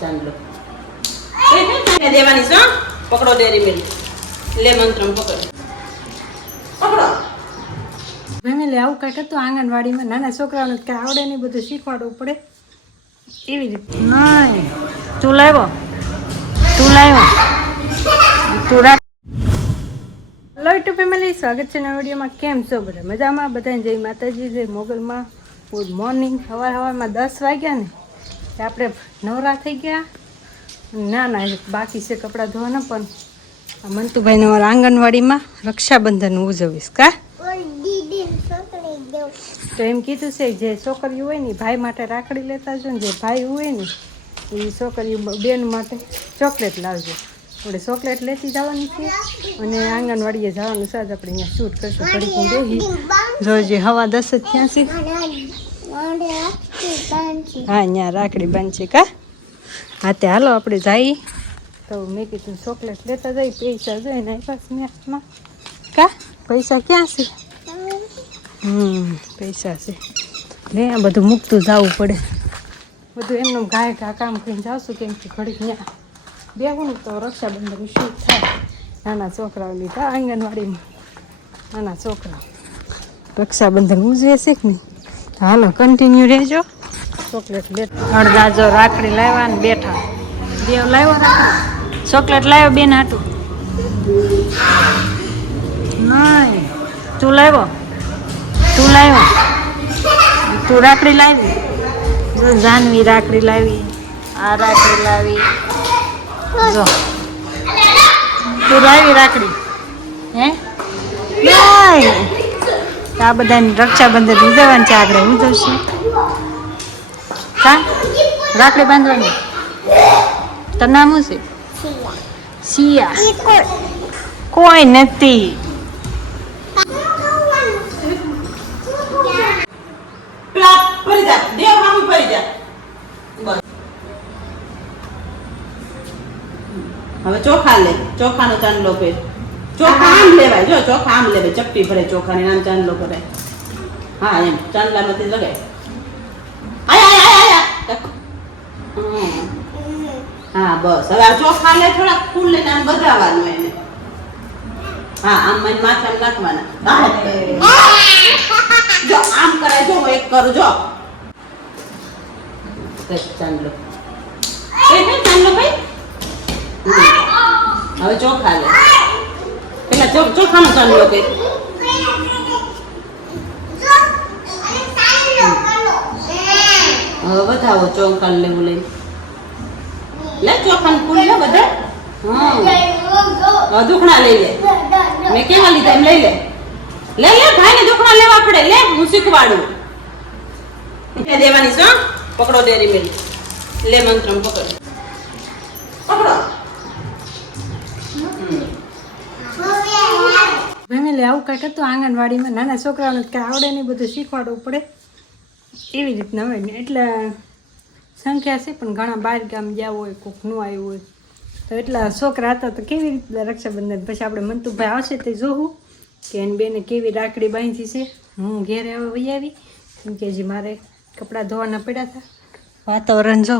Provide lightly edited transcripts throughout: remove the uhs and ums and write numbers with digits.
ચાંદલો દેવાની છે પકડો ડેરી મિલ્ક લે મંત્રમ પકડ પકડો ફેમિલી આવું કાંઈક હતું આંગણવાડીમાં નાના છોકરાઓને કાંઈ આવડે નહીં બધું શીખવાડવું પડે એવી રીતે નહીં તું લાવ્યો તું રાખ હેલો યુટ્યુબ ફેમિલી સ્વાગત છે નવા વિડીયોમાં કેમ છો બધા મજામાં બધાને જય માતાજી જય મોગલમાં ગુડ મોર્નિંગ સવારમાં 10 વાગ્યા ને આપણે નવરા થઈ ગયા ના બાકી છે કપડાં ધોવાના પણ મંતુભાઈને અમારા આંગણવાડીમાં રક્ષાબંધન ઉજવીશ કા તો એમ કીધું છે જે છોકરીઓ હોય ને ભાઈ માટે રાખડી લેતા જો ને જે ભાઈ હોય ને એ છોકરીઓ બેન માટે ચોકલેટ લાવજો આપણે ચોકલેટ લેતી જવાની છે અને આંગણવાડીએ જવાનું છે આપણે અહીંયા શૂટ કરશું ઘડીક બેસી રોજે હવા 10 જ થયા છે હા અહીંયા રાખડી બાંધશે કા હા તે હાલો આપણે જઈએ તો મેં કીધું ચોકલેટ લેતા જઈ પૈસા જોઈને આપ્યા હાથમાં કા પૈસા ક્યાં છે પૈસા છે લે આ બધું મૂકતું જવું પડે બધું એમનું ગાય કામ કરીને જાવશું કેમ કે ઘડીક ત્યાં બેહું ને તો રક્ષાબંધન શૂટ થાય નાના છોકરાઓ લીધા આંગણવાડીમાં નાના છોકરાઓ રક્ષાબંધન ઉજવે છે કે નહીં હાલો કન્ટિન્યુ રહેજો ચોકલેટ લે અડધા જો રાખડી લાવ્યા ને બેઠા દેવ લાવ્યો રાખડી ચોકલેટ લાવ્યો બેન હાટું નહીં તું લાવ્યો તું રાખડી લાવી જાનવી રાખડી લાવી આ રાખડી લાવી જો તું લાવી રાખડી હે આ બધાની રક્ષાબંધન ઉજવવાની છે આગળ ઉજવશે કા રાખડી બાંધવાની તાર નામ શું છે સિયા કોઈ નથી હવે ચોખા લે ચોખાનો ચાંદલો ફેર ચોખા આમ લેવાય જો ચોખા આમ લેવાય ચપટી ભરે ચોખા ને આમ ચાંદલો કરાય હા એમ ચાંદલામાંથી લગાય હા બસ હવે આ ચોખા લે થોડા ફૂલ લઈને આમ ગજાવવાનું એને હા આમ મને માથામાં નાખવાના જો આમ કરે જો એક કરું જો ચાંદલો ચાંદલો ભાઈ હવે ચોખા લે પેલા ચોખાનો ચાંદલો કે હવે વધાવો ચોખા લેવું લઈ લે ચોખાનું ફૂલ લે બધા હા દુખણા લઈ લે મેં કેવા લીધા એમ લઈ લે લે ભાઈને દુખણા લેવા પડે લે હું શીખવાડું દેવાની છે પકડો ડેરી મિલ્ક લે મંત્રમ પકડ પકડો ફેમિલી આવું કાંઈક હતું આંગણવાડીમાં નાના છોકરાઓને કાંઈ આવડે નહીં બધું શીખવાડવું પડે એવી રીતના હોય ને એટલે સંખ્યા છે પણ ઘણા બહાર ગામ ગયા હોય કોઈક ન આવ્યું હોય તો એટલા છોકરા હતા તો કેવી રીતના રક્ષાબંધન પછી આપણે મંતુભાઈ આવશે તે જોવું કે એની બેને કેવી રાખડી બાંધી છે હું ઘેરે હવે વહી આવી કેમ કે હજી મારે કપડાં ધોવાના પડ્યા હતા વાતાવરણ જો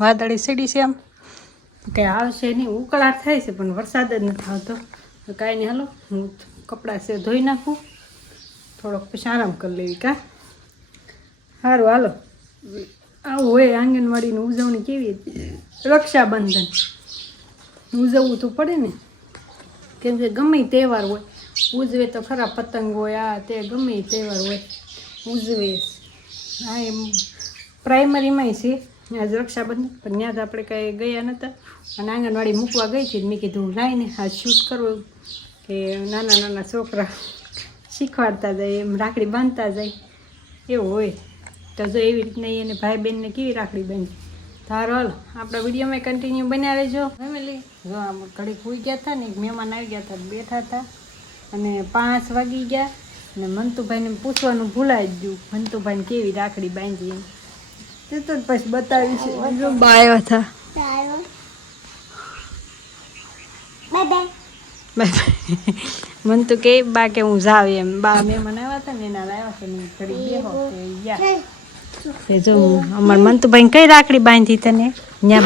વાદળી સીડી છે આમ કંઈ આવશે નહીં ઉકળાટ થાય છે પણ વરસાદ જ નથી આવતો તો કાંઈ નહીં હાલો હું કપડાં છે ધોઈ નાખું થોડોક પછી આરામ કરી લેવી કા સારું હાલો આવું હોય આંગણવાડીની ઉજવણી કેવી રક્ષાબંધન ઉજવવું તો પડે ને કેમ કે ગમે તહેવાર હોય ઉજવે તો ખરા પતંગ હોય આ તે ગમે તહેવાર હોય ઉજવે હા એમ પ્રાઇમરીમાંય છે આજ રક્ષાબંધન પણ ત્યાં જ આપણે કાંઈ ગયા નહોતા અને આંગણવાડી મૂકવા ગઈ હતી મેં કીધું લાઈને આ શૂટ કરવું કે નાના નાના છોકરા શીખવાડતા જાય એમ રાખડી બાંધતા જાય એવું હોય તો જો એવી રીતના એને ભાઈ બહેનને કેવી રાખડી બાંધી તારો હાલો આપણા વિડીયોમાં કન્ટિન્યુ બન્યા રહેજો ફેમિલી જો આમ ઘડીક હોઈ ગયા હતા ને એક મહેમાન આવી ગયા હતા બેઠા હતા અને 5 વાગી ગયા અને મંતુભાઈને પૂછવાનું ભૂલાઈ જ ગયું મંતુભાઈને કેવી રાખડી બાંધી એમ તે તો પછી બતાવી છે બા આવ્યા હતા મન તો કે બા કે હું જાવ એમ બા મહેમાન આવ્યા હતા ને એના લાવ્યા છે ને ઘડી બેહો કે યા જો અમાર મંતુભાઈ કઈ રાખડી બાંધી તને ત્યાં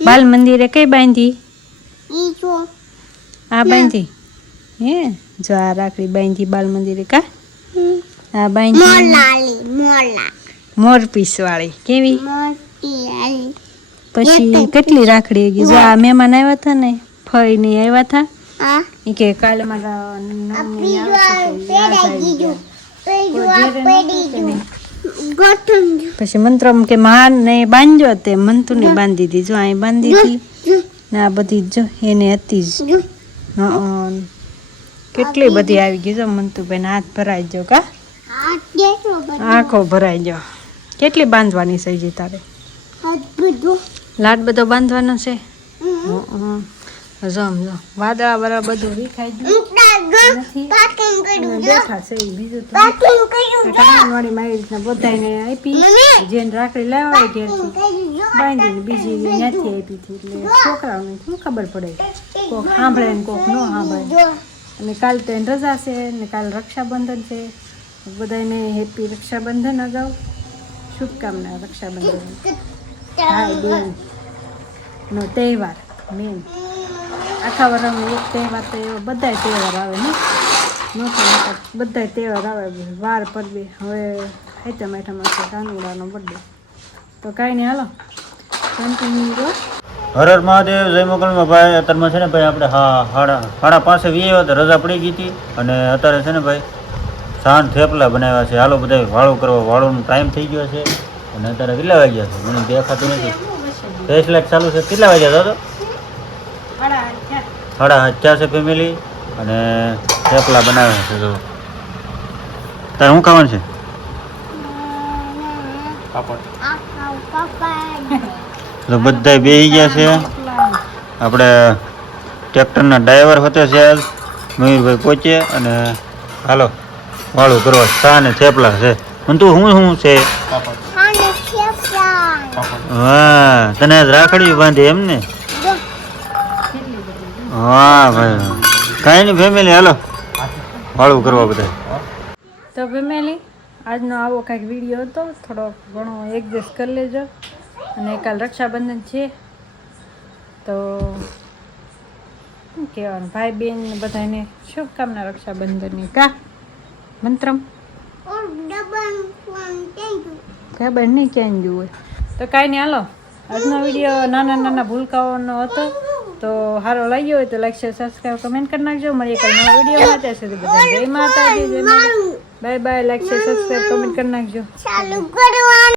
બાલ મંદિરે કઈ બાંધી આ બાંધી હે જો આ રાખડી બાંધી બાલ મંદિરે કા આ બાંધી મોરપીસ વાળી કેવી પછી કેટલી રાખડી ગઈ જો આ મહેમાન આવ્યા હતા ને ફઈ ની આવ્યા હતા ઈ કે કાલે મારા નાની આવશે પછી મંત્રમ કે માન ને બાંધ્યો તે મંતુ ને બાંધી દીધી જો અહીં બાંધી હતી ને આ બધી જો એને હતી જ કેટલી બધી આવી ગઈ જો મંતુબેન હાથ ભરાઈ ગયો કા આંખો ભરાઈ ગયો કેટલી બાંધવાની છે હજી તારે લાડ બધો બાંધવાનો છે જો વાદળા વાળા બધું વિખાઈ ગયું બેઠા છે બીજું તો આંગણવાડી માં આવી રીતના બધાને આપી જેને રાખડી લાવવા ઘેરથી બાંધીને બીજી ત્યાંથી આપી હતી એટલે છોકરાઓને શું ખબર પડે કોક સાંભળે ને કોક ન સાંભળે અને કાલ તો એને રજા છે ને કાલ રક્ષાબંધન છે બધાને હેપી રક્ષાબંધન અગાઉ શુભકામના રક્ષાબંધન ભાઈ બેન નો તહેવાર મેન આખા વર્ષમાં એક તહેવાર તો એવો બધા તહેવાર આવે ને મોટા બધા તહેવાર આવે વાર પરબે હવે આઈટમ કાનુડાનો બર્થડે તો કાંઈ નહીં હાલો કન્ટિન્યુ હર હર મહાદેવ જય મોગલમાં ભાઈ અત્યારમાં છે ને ભાઈ આપણે સાડા પાંચે વીએ તો રજા પડી ગઈ હતી અને અત્યારે છે ને ભાઈ સાંજ થેપલા બનાવ્યા છે હાલો બધા વાળું કરવા વાળુંનો ટાઈમ થઈ ગયો છે અને અત્યારે કેટલા વાગ્યા છે મને દેખાતું નથી ફેસ લાઈટ ચાલુ છે કેટલા વાગ્યા હતા તો 8:30 છે ફેમિલી અને થેપલા બનાવ્યા છે તો તારે શું ખાવાનું છે તો બધા બેસી ગયા છે આપણે ટ્રેક્ટરના ડ્રાઈવર હોતે છે આજ મયુરભાઈ પહોંચે અને હાલો વાળું કરવા ચા ને થેપલા છે પણ તું શું છે હા તને આજ રાખડી બાંધી એમ ને હા ભાઈ કાંઈ નહીં ફેમિલી હાલો વાળું કરવા બધા તો ફેમિલી આજનો આવો કાંઈક વિડીયો હતો થોડો ઘણો એડજસ્ટ કરી લેજો અને કાલ રક્ષાબંધન છે તો શું કહેવાનું ભાઈ બેન બધાને શુભકામના રક્ષાબંધનની કા મંત્રમ ખબર નહીં ક્યાં ગયું હોય તો કાંઈ નહીં હાલો આજનો વિડીયો નાના નાના ભૂલકાઓનો હતો તો સારો લાગ્યો હોય તો લાઈક શેર સબસ્ક્રાઈબ કમેન્ટ કરી નાખજો મળીએ કાલ નવા વિડીયોમાં ત્યાં સુધી બધા જય માતાજી જય bye bye like share subscribe comment કરી નાખજો